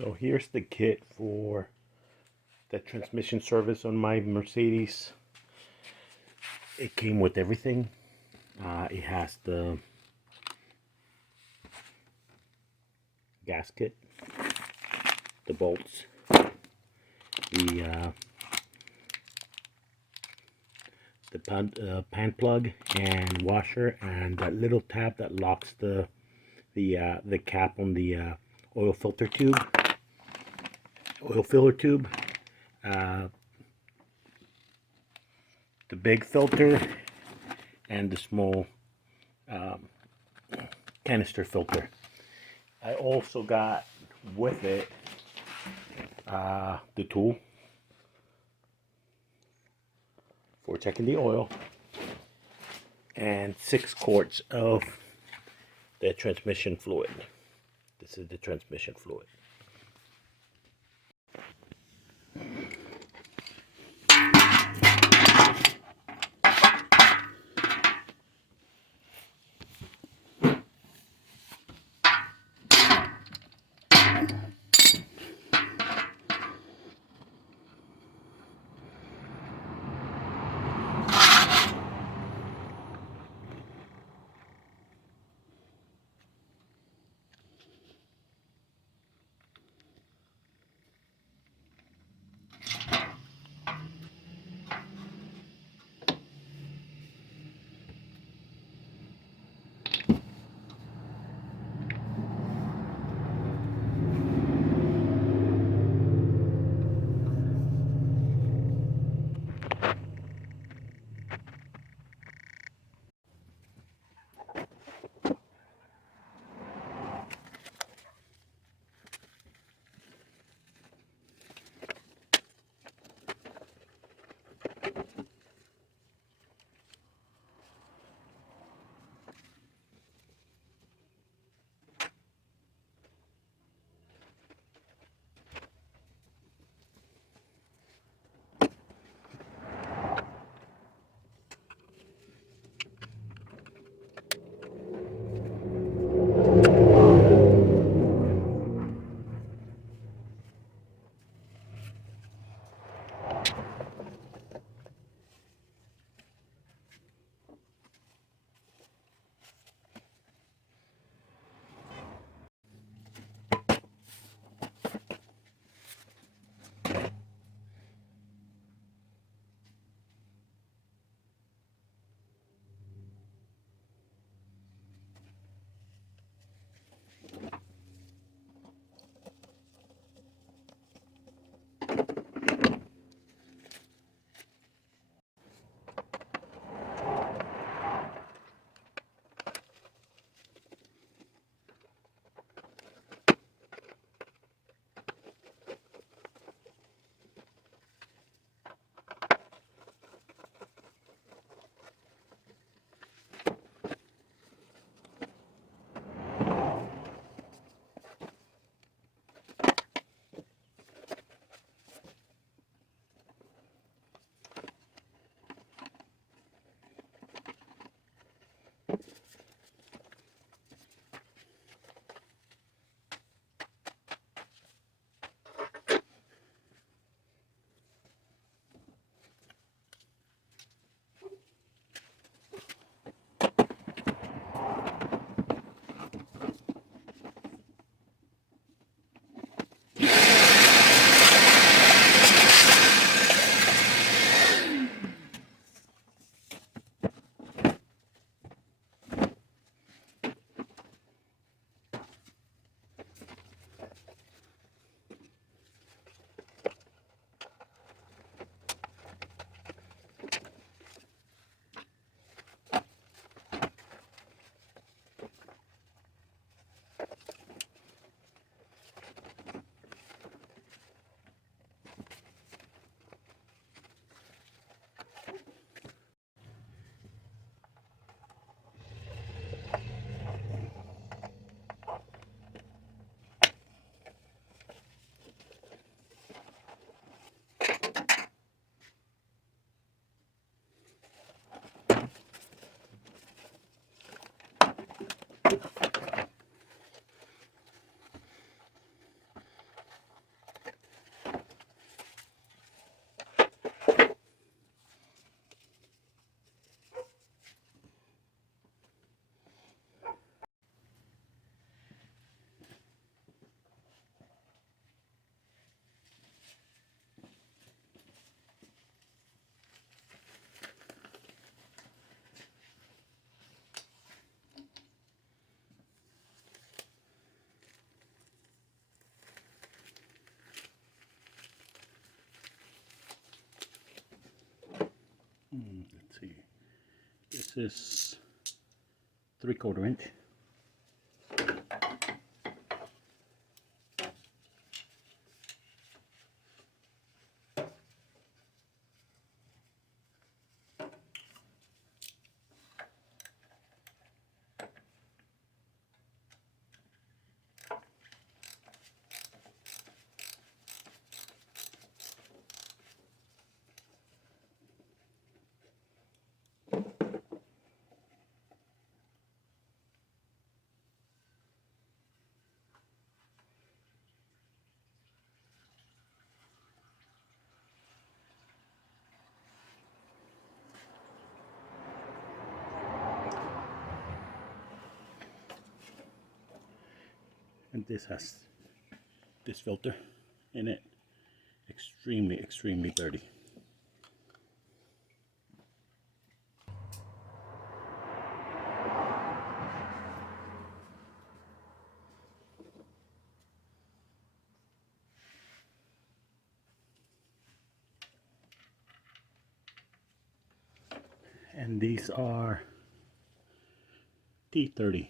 So here's the kit for the transmission service on my Mercedes. It came with everything. It has the gasket, the bolts, the pan plug and washer, and that little tab that locks the cap on the oil filler tube, the big filter, and the small canister filter. I also got with it the tool for checking the oil and 6 quarts of the transmission fluid. This is the transmission fluid. Let's see. This is 3/4 inch. And this has this filter in it. Extremely dirty. And these are T30.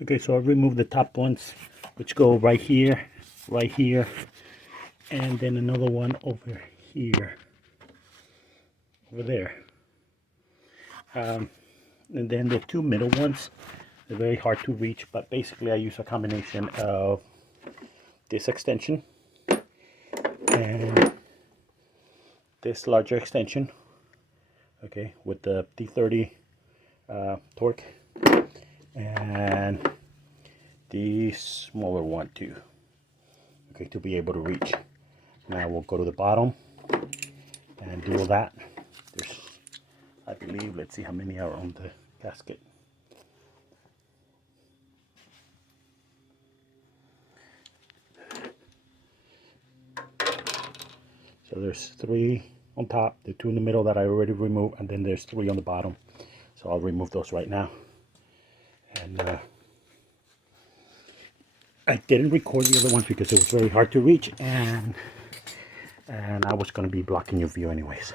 Okay, so I removed the top ones, which go right here, and then another one over here, over there. And then the two middle ones, they're very hard to reach, but basically I use a combination of this extension and this larger extension, okay, with the T30 torque, and the smaller one too, okay, to be able to reach. Now we'll go to the bottom and do all that. There's, I believe, let's see how many are on the gasket. So there's 3 on top, the 2 in the middle that I already removed, and then there's 3 on the bottom. So I'll remove those right now. And I didn't record the other ones because it was very hard to reach, and I was going to be blocking your view anyways.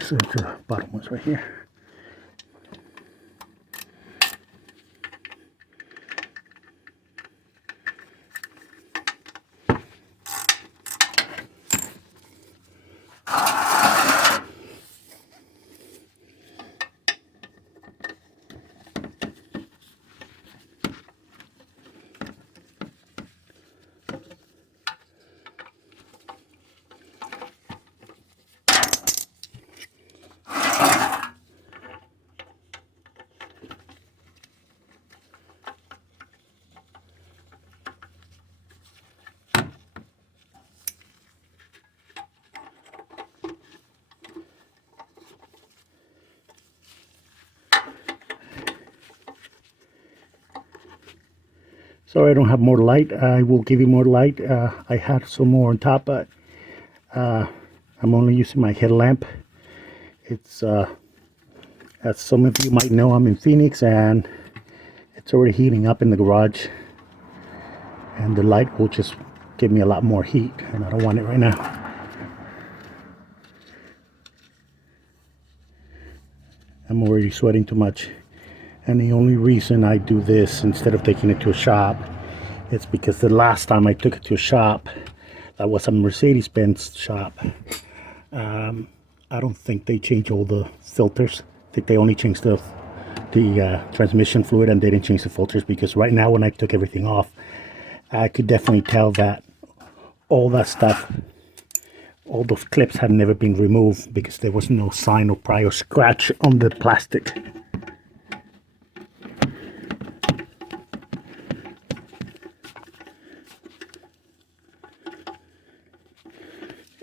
So the bottom one's right here. Sorry I don't have more light. I will give you more light. I had some more on top, but I'm only using my headlamp. It's as some of you might know, I'm in Phoenix and it's already heating up in the garage, and the light will just give me a lot more heat, and I don't want it right now. I'm already sweating too much, and the only reason I do this instead of taking it to a shop, it's because the last time I took it to a shop, that was a Mercedes Benz shop. I don't think they changed all the filters. I think they only changed the transmission fluid, and they didn't change the filters, because right now when I took everything off, I could definitely tell that all that stuff, all those clips had never been removed, because there was no sign of prior scratch on the plastic.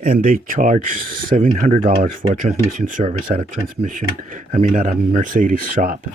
And they charge $700 for a transmission service at a Mercedes shop.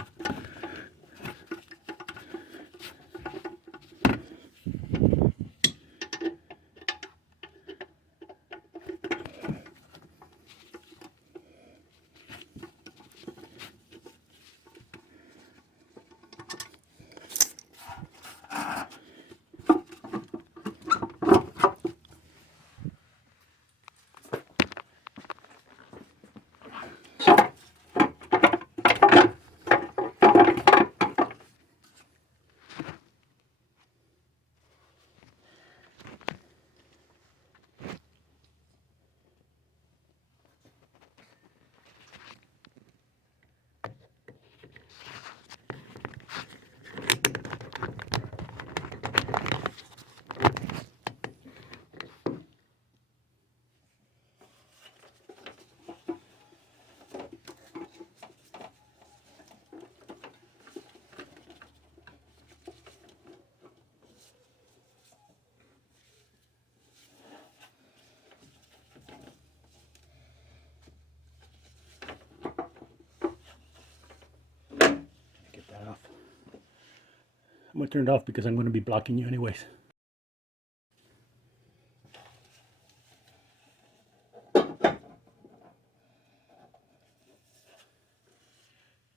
I'm going to turn it off because I'm going to be blocking you anyways.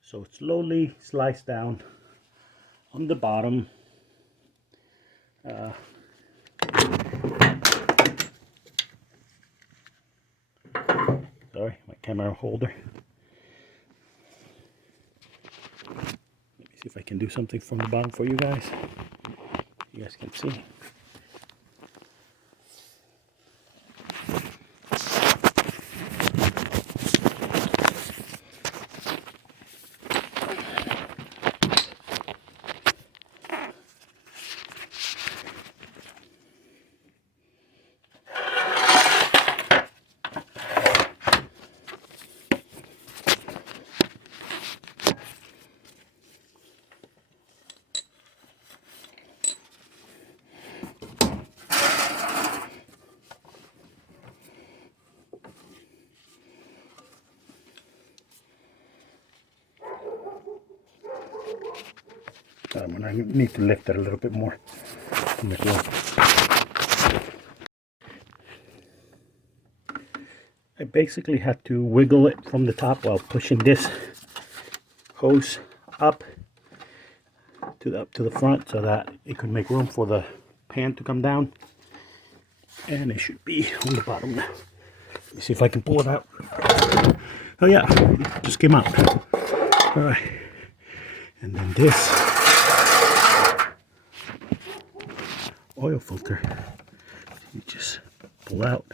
So it slowly slides down on the bottom. Sorry, my camera holder. Let me see if I can do something from the bottom for you guys. You guys can see. And I need to lift it a little bit more. I basically had to wiggle it from the top while pushing this hose up to the front, so that it could make room for the pan to come down. And it should be on the bottom now. Let me see if I can pull it out. Oh yeah, it just came out. All right, and then this oil filter, you just pull out.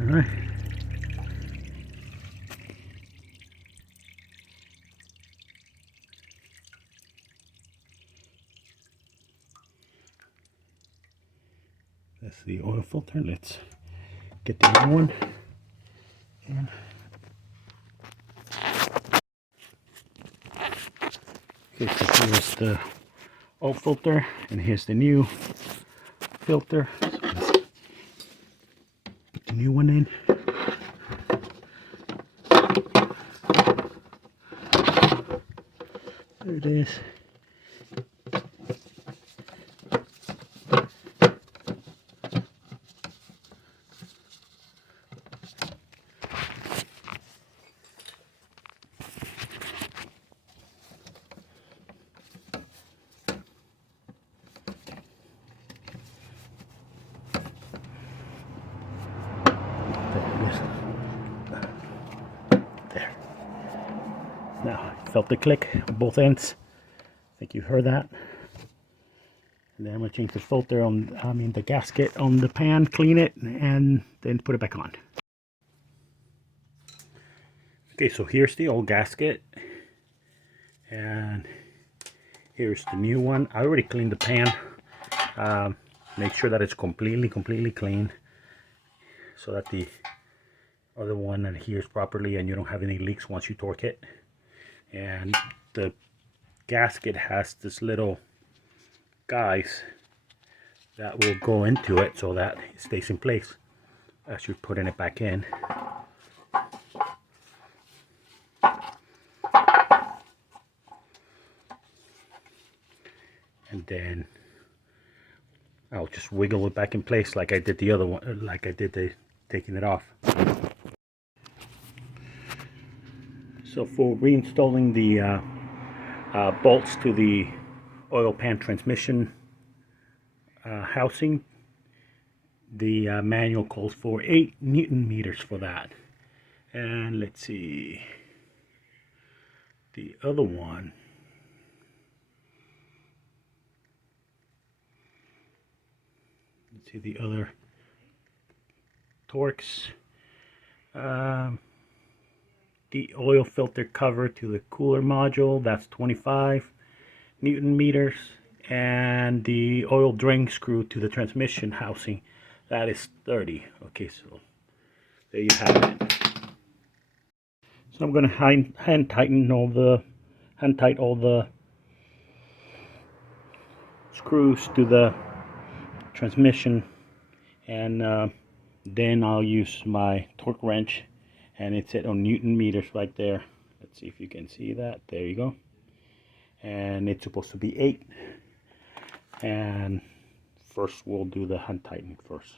All right. That's the oil filter. Let's get the other one in. Okay, so here's the old filter, and here's the new filter. So let's put the new one in. it is. There. Now, I felt the click on both ends. I think you heard that. And then I'm going to change the filter on, the gasket on the pan, clean it, and then put it back on. Okay, so here's the old gasket. And here's the new one. I already cleaned the pan. Make sure that it's completely clean, so that the other one adheres properly and you don't have any leaks once you torque it. And the gasket has this little guys that will go into it so that it stays in place as you're putting it back in. And then I'll just wiggle it back in place like I did the other one, like I did taking it off. So for reinstalling the bolts to the oil pan transmission housing, the manual calls for 8 Newton meters for that. And let's see, the other one, let's see the other torques. The oil filter cover to the cooler module, that's 25 Newton meters, and the oil drain screw to the transmission housing, that is 30. Okay, so there you have it. So I'm going to hand tighten all the screws to the transmission, and then I'll use my torque wrench, and it's set on Newton meters right there. Let's see if you can see that. There you go. And it's supposed to be 8. And first we'll do the hand tightening first.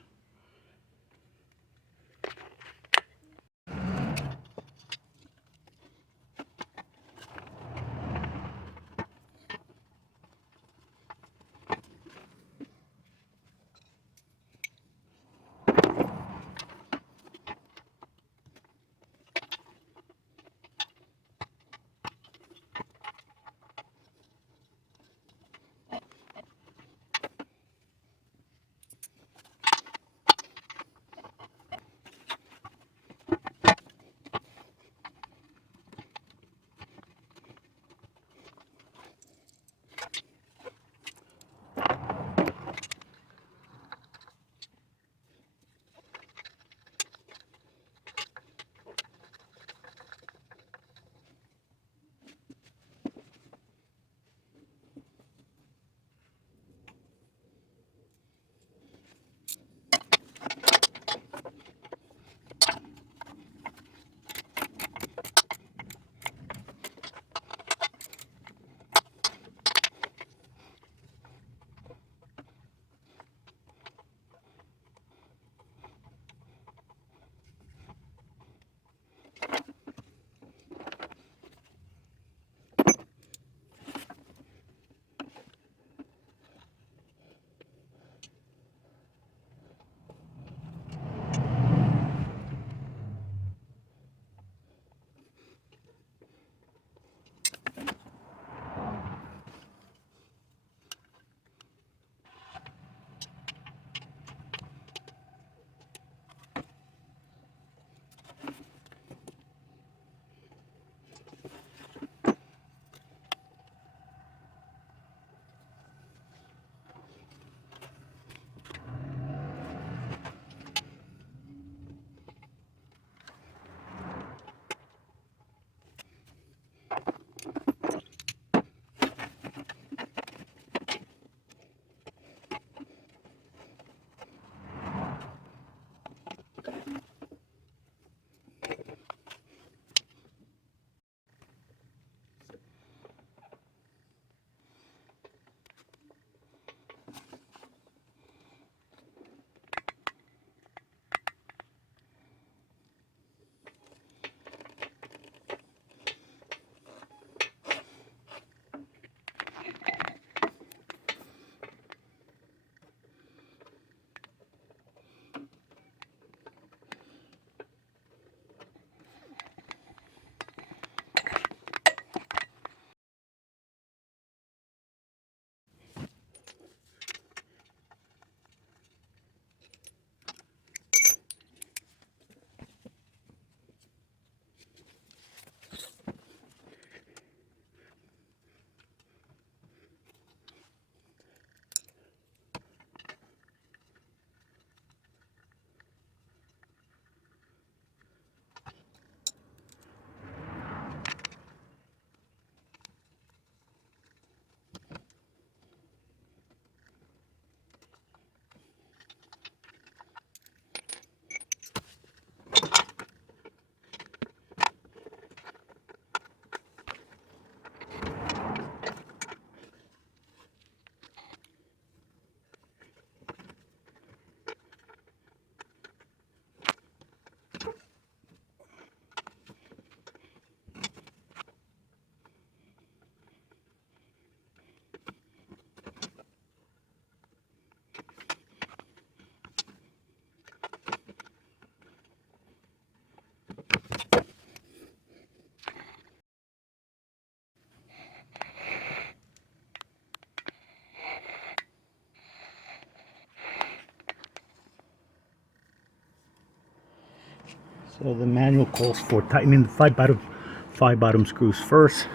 So the manual calls for tightening the five bottom screws first.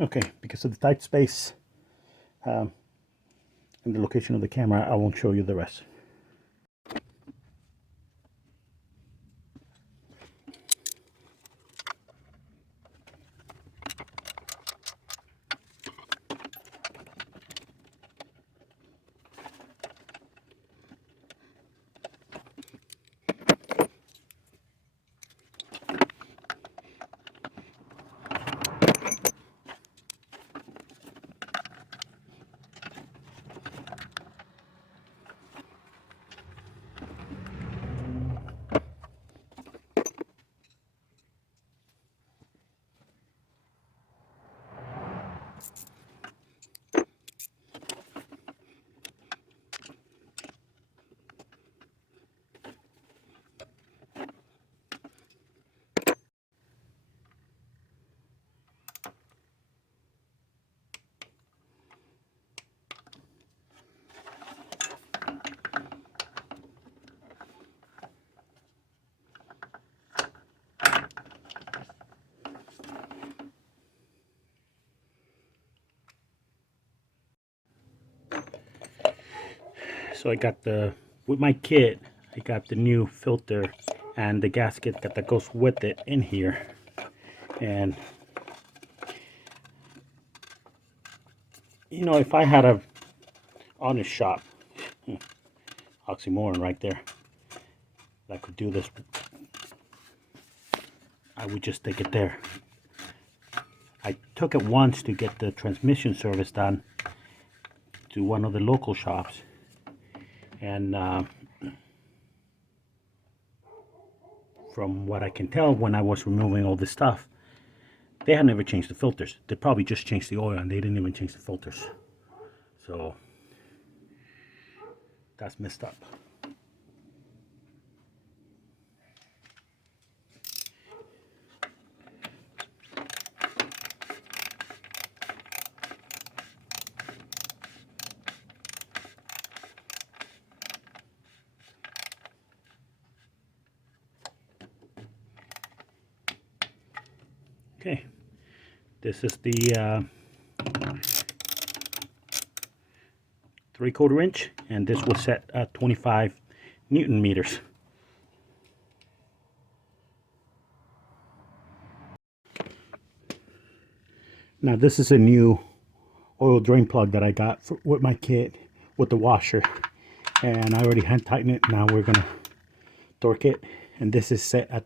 Okay, because of the tight space and the location of the camera, I won't show you the rest. So I got with my kit, I got the new filter and the gasket that goes with it in here. And you know, if I had a honest shop, oxymoron right there, I could do this, I would just take it there. I took it once to get the transmission service done to one of the local shops, and from what I can tell, when I was removing all this stuff, they had never changed the filters. They probably just changed the oil and they didn't even change the filters. So that's messed up. Okay, this is the 3/4 inch, and this was set at 25 Newton meters. Now this is a new oil drain plug that I got with my kit with the washer, and I already hand tightened it. Now we're gonna torque it, and this is set at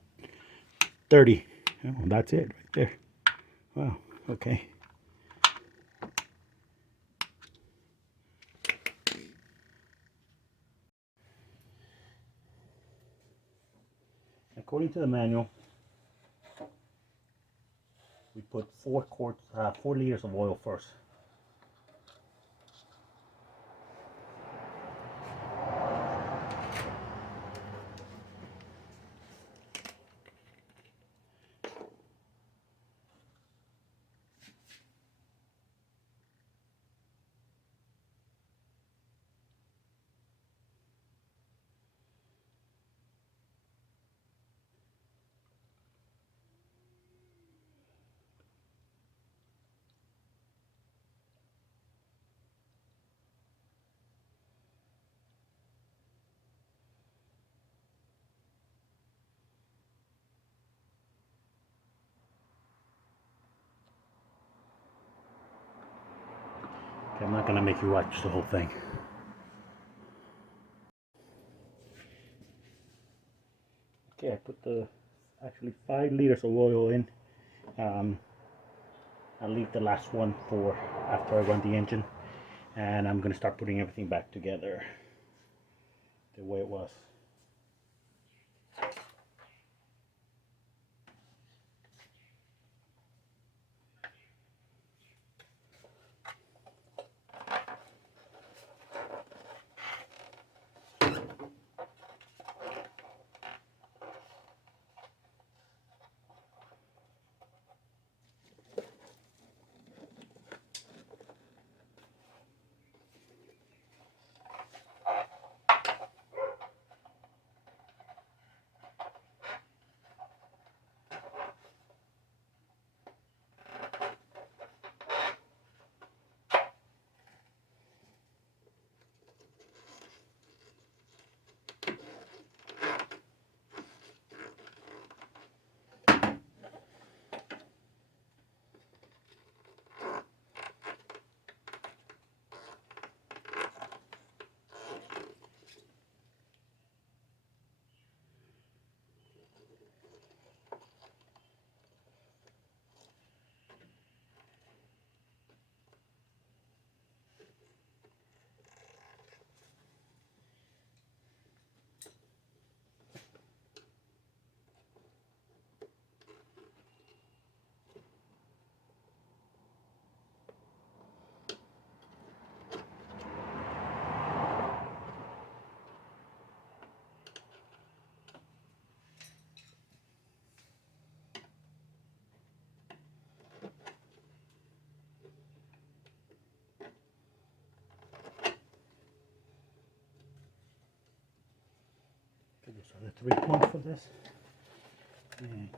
30. Oh, that's it right there. Wow, okay. According to the manual, we put 4 liters of oil first. Okay, I'm not gonna make you watch the whole thing. Okay, I put the actually 5 liters of oil in. I'll leave the last one for after I run the engine, and I'm gonna start putting everything back together the way it was. Okay, so the 3 points for this. And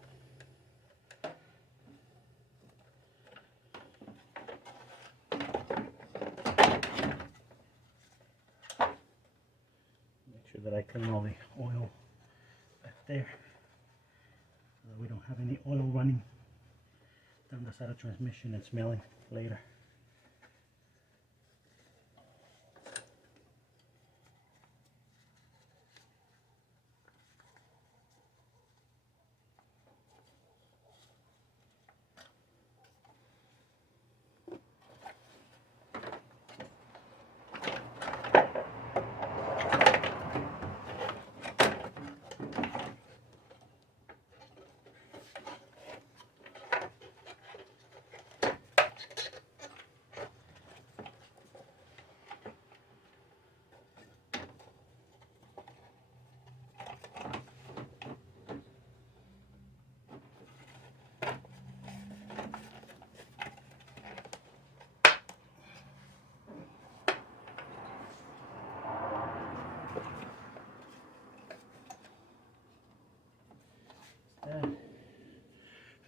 make sure that I clean all the oil back there so that we don't have any oil running down the side of transmission and smelling later.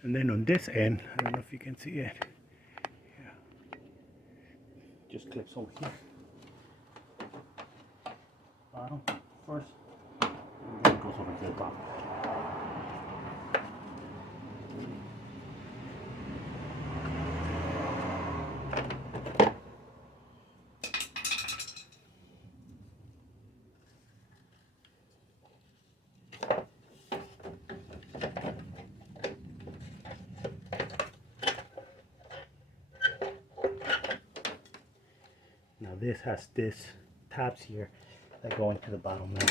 And then on this end, I don't know if you can see it. Yeah. Just clips over here. Bottom first, and then it goes over to the top. Now this has this tabs here that go into the bottom now.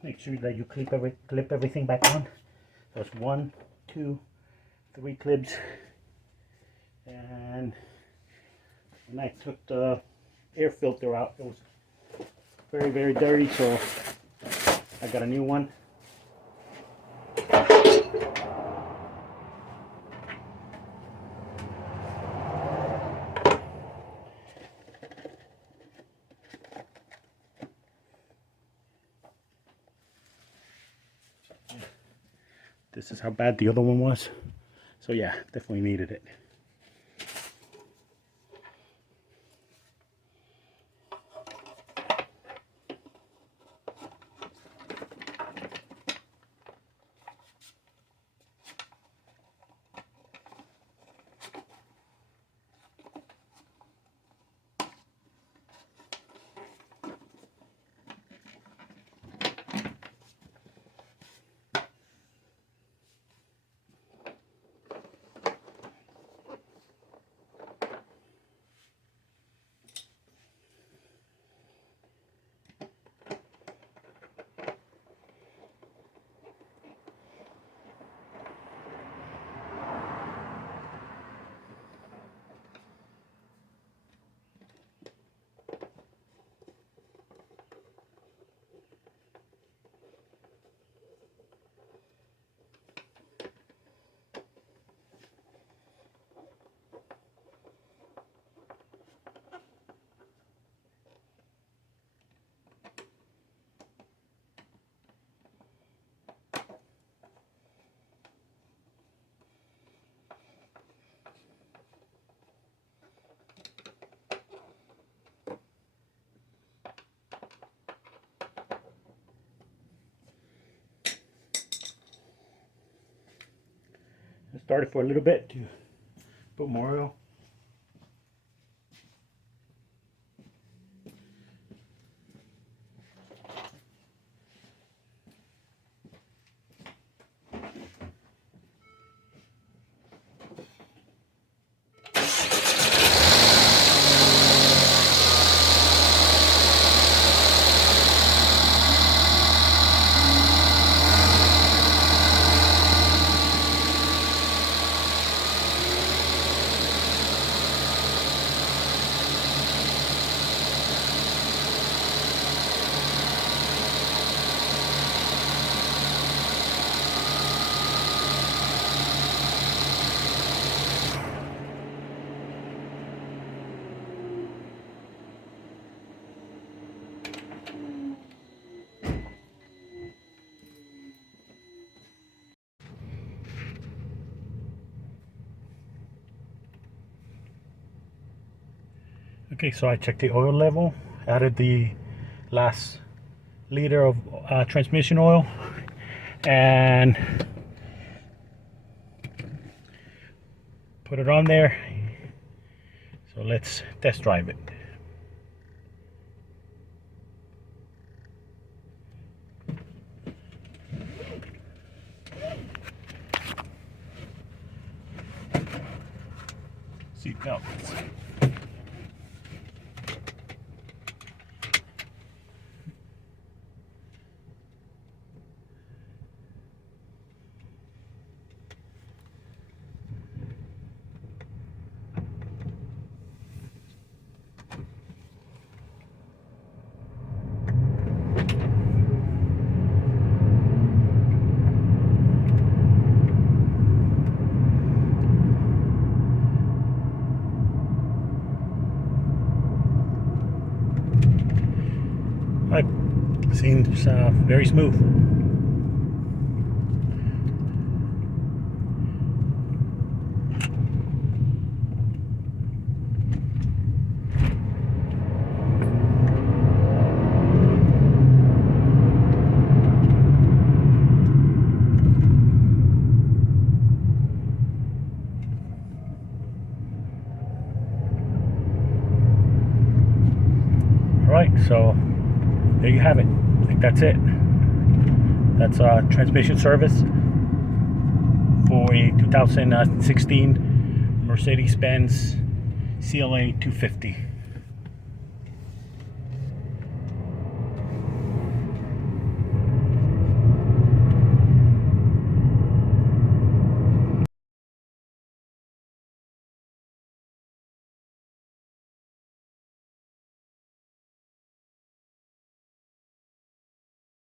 Just make sure that you clip everything back on. There's 1, 2, 3 clips. And when I took the air filter out, it was very, very dirty, so I got a new one. This is how bad the other one was. So yeah, definitely needed it. I started for a little bit to put more oil. Okay, so I checked the oil level, added the last liter of transmission oil, and put it on there. So let's test drive it. Seat belts. Seems very smooth. All right, so there you have it. I think that's it. That's transmission service for a 2016 Mercedes Benz CLA 250.